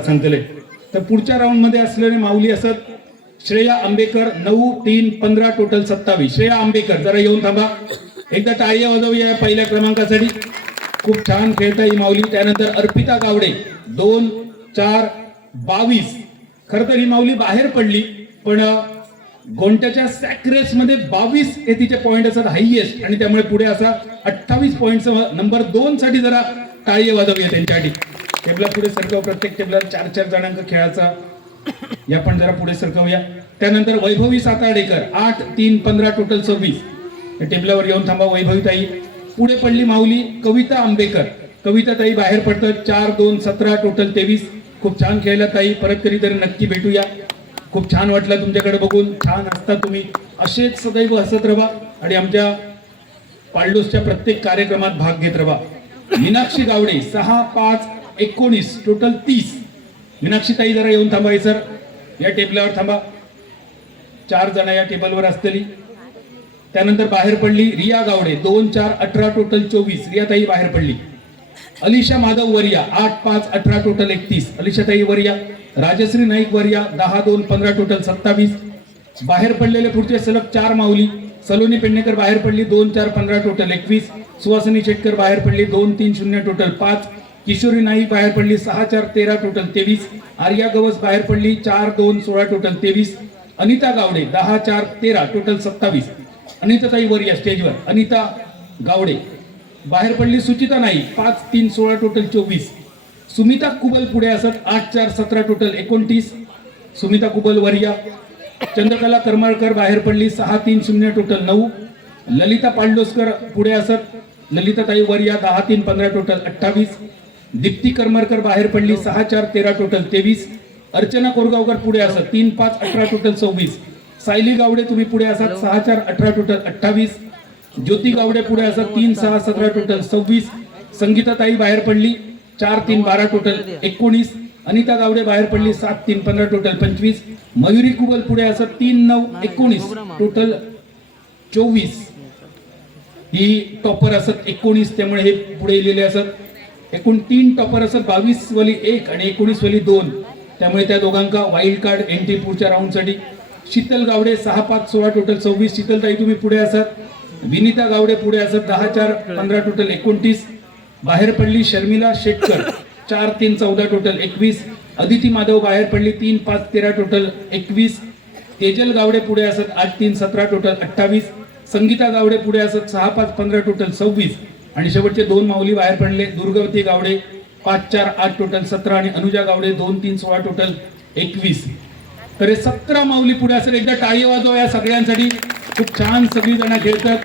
सांगतले. तर पुढच्या राऊंड मध्ये असलेले माऊली असत श्रेया आंबेकर 9, 3, 15 टोटल 27. श्रेया आंबेकर जरा येऊन थांबा, एकदा टाळ्या वाजवूया पहिल्या क्रमांकासाठी. खूप छान खेळता ही माऊली. त्यानंतर अर्पिता गावडे 2, 4, 22. खरं तर ही माऊली बाहेर पडली, पण गोंट्याच्या सॅक्रेस मध्ये 22 हे तिचे पॉइंट असतात हायएस्ट, आणि त्यामुळे पुढे असा 28 पॉइंट नंबर 2 साठी जरा टाळी वाजवूया त्यांच्यासाठी. टेबला पुढे सरकव, प्रत्येक टेबला 4-4 जणांचा खेळाचा या पण जरा पुढे सरकवूया. त्यानंतर वैभवी साताडेकर 8, 3, 15 टोटल 26. या टेबलावर येऊन थांबा. वैभवी ताई पुढे पडली माऊली कविता आंबेकर. कविता ताई बाहेर पडतात 4, 2, 17 टोटल 23. खूप छान खेळला ताई, परत कधीतरी नक्की भेटूया. खूप छान वाटलं तुमच्याकडे बघून, छान असता तुम्ही, असेच सदैव हसत राहा आणि आमच्या पाळडोसच्या प्रत्येक कार्यक्रमात भाग घेत राहा. मीनाक्षी गावडे 6, 5, 19 टोटल 30. मीनाक्षी ताई जरा येऊन थांबा सर, या टेबलावर थांबा. 4 जण या टेबलवर असतली. त्यानंतर बाहेर पडली रिया गावडे 2, 4, 18 टोटल 24. रिया ताई बाहेर पडली. अलिशा माधव वरिया 8, 5, 18 टोटल 31. अलिशा ताई वरिया. राजश्री नाईक वरिया 10, 2, 15 टोटल 27. बाहेर पडलेले पुढचे सलग 4 माऊली. सलोनी पेडणेकर बाहेर पडली 2, 4, 15 टोटल 21. सुहासिनी शेटकर बाहेर पडली 2, 3, 0 टोटल 5. किशोरी नाईक बाहेर पडली 6, 4, 13 टोटल 23. आर्या गवस बाहेर पडली 4, 2, 16 टोटल 23. अनिता गावडे 10, 4, 13 टोटल 27. अनिता ताई वरिया स्टेजवर. अनिता गावडे बाहेर पडली. सुचिता नाईक 5, 3, 16 टोटल 24. सुमिता कुबल पुढे असत 8, 4, 17 टोटल 29. सुमिता कुबल वरिया. चंद्रकला करमळकर बाहेर पडली 6, 3, 0 टोटल 9. ललिता पांडोसकर पुढे असत. ललिता ताई वरिया 10, 3, 15 टोटल 28. दीप्ती करमरकर बाहेर पडली 6, 4, 13 टोटल 23. अर्चना कोरगावकर पुढे असत 3, 5, 18 टोटल 26. सायली गावडे तुम्ही पुढे असत 6, 4, 18 टोटल 28. ज्योती गावडे पुढे असत 3, 6, 17 टोटल 26. संगीता ताई बाहेर पडली 4, 3, 12 टोटल 19. अनिता गावडे बाहेर पडली 7, 3, 15 टोटल 25. मयुरी कुबल पुढे असत 3, 9, 19 टोटल 24. ही टॉपर असत 19, त्यामुळे हे पुढे लिहिलेले असत. एकूण 3 टॉपर असत, 22 वाली 1 आणि 19 वाली 2, त्यामुळे त्या दोघांका वाईल्ड कार्ड एंट्री पुढच्या राऊंड साठी. शीतल गावडे 6, 5, 16 टोटल 26. शीतल ताई तुम्ही पुढे असत. विनीता गावडे पुढे असत 10, 4, 15 टोटल 29. बाहेर पडली शर्मिला शेटकर 4, 3, 14 टोटल 21. अदिती माधव बाहेर पडली 3, 5, 13 टोटल 21. तेजल गावडे पुढे असत 8, 3, 17 टोटल 28. संगीता गावडे पुढे असत 6, 5, 15 टोटल 26. आणि शेवटचे 2 माऊली बाहेर पडले. दुर्गावती गावडे 5, 4, 8 टोटल 17 आणि अनुजा गावडे 2, 3, 16 टोटल 21. तर 17 माऊली पुढे असेल. एकदा टाळी वाजवा या सगळ्यांसाठी. खूप छान सगळी जण खेळतात.